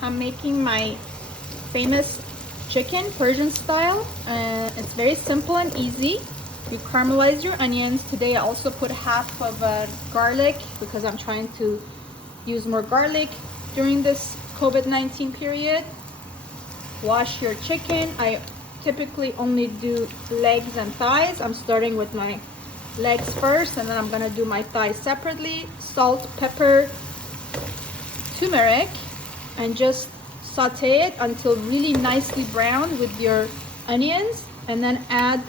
I'm making my famous chicken Persian style. It's very simple and easy. You caramelize your onions. Today I also put half of garlic because I'm trying to use more garlic during this COVID-19 period. Wash your chicken. I typically only do legs and thighs. I'm starting with my legs first, and then I'm gonna do my thighs separately. Salt, pepper, turmeric, and just saute it until really nicely browned with your onions, and then add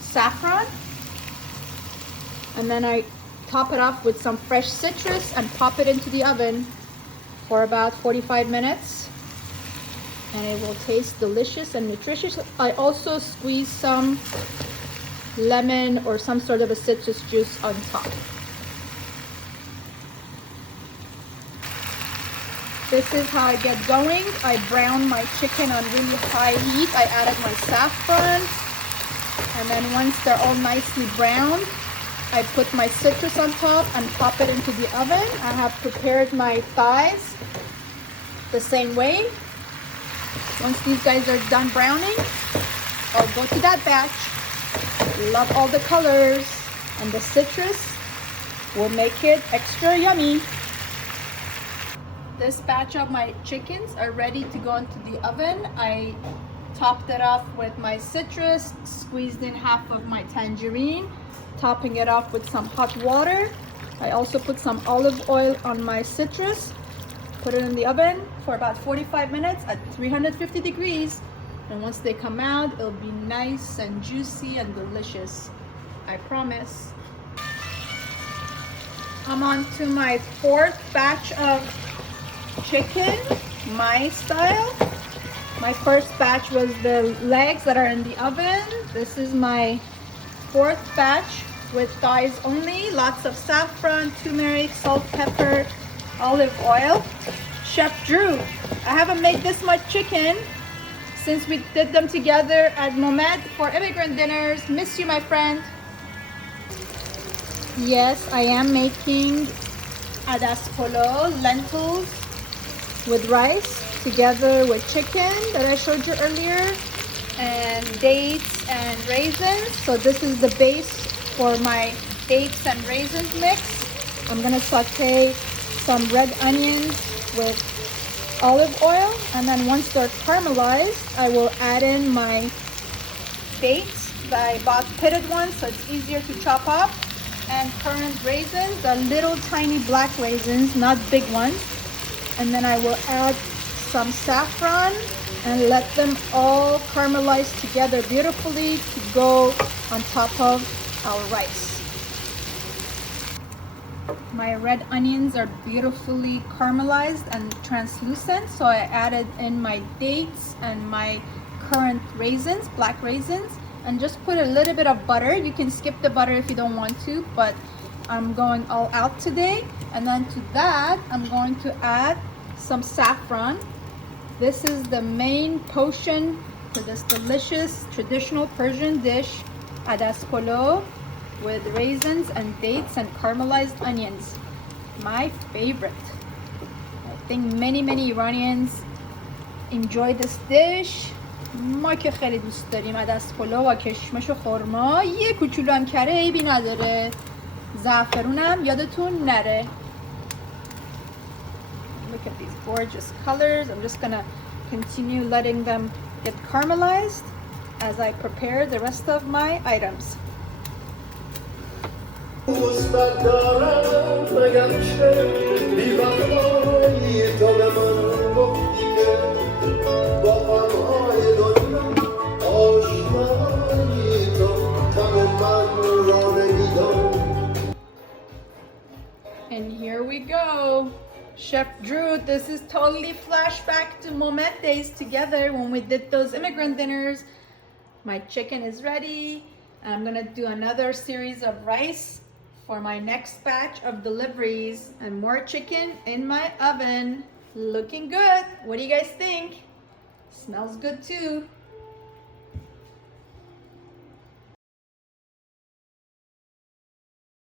saffron, and then I top it off with some fresh citrus and pop it into the oven for about 45 minutes, and it will taste delicious and nutritious. I also squeeze some lemon or some sort of a citrus juice on top. This is how I get going. I brown my chicken on really high heat. I added my saffron, and then once they're all nicely browned, I put my citrus on top and pop it into the oven. I have prepared my thighs the same way. Once these guys are done browning, I'll go to that batch. Love all the colors, and the citrus will make it extra yummy. This batch of my chickens are ready to go into the oven. I topped it off with my citrus, squeezed in half of my tangerine, topping it off with some hot water. I also put some olive oil on my citrus, put it in the oven for about 45 minutes at 350 degrees. And once they come out, it'll be nice and juicy and delicious. I promise. I'm on to my fourth batch of chicken, my style. My first batch was the legs that are in the oven. This is my fourth batch with thighs only. Lots of saffron, turmeric, salt, pepper, olive oil. Chef Drew, I haven't made this much chicken since we did them together at Momet for immigrant dinners. Miss you, my friend. Yes, I am making Addas polo, lentils with rice together with chicken that I showed you earlier, and dates and raisins. So this is the base for my dates and raisins mix. I'm gonna saute some red onions with olive oil, and then once they're caramelized, I will add in my dates. I bought pitted ones so it's easier to chop up, and currant raisins, the little tiny black raisins, not big ones. And then I will add some saffron and let them all caramelize together beautifully to go on top of our rice. My red onions are beautifully caramelized and translucent, so I added in my dates and my currant raisins, black raisins, and just put a little bit of butter. You can skip the butter if you don't want to, but I'm going all out today. And then to that, I'm going to add some saffron. This is the main potion for this delicious traditional Persian dish, Addas polo, with raisins and dates and caramelized onions. My favorite. I think many Iranians enjoy this dish. ما که خیلی دوست داریم عدس پلو و کشمش و خرما. یه کوچولو هم کره عیبی نداره. زعفرونم یادتون نره. Look at these gorgeous colors. I'm just gonna continue letting them get caramelized as I prepare the rest of my items. And here we go. Chef Drew, this is totally flashback to Momet days together when we did those immigrant dinners. My chicken is ready. I'm gonna do another series of rice for my next batch of deliveries, and more chicken in my oven. Looking good. What do you guys think? Smells good too.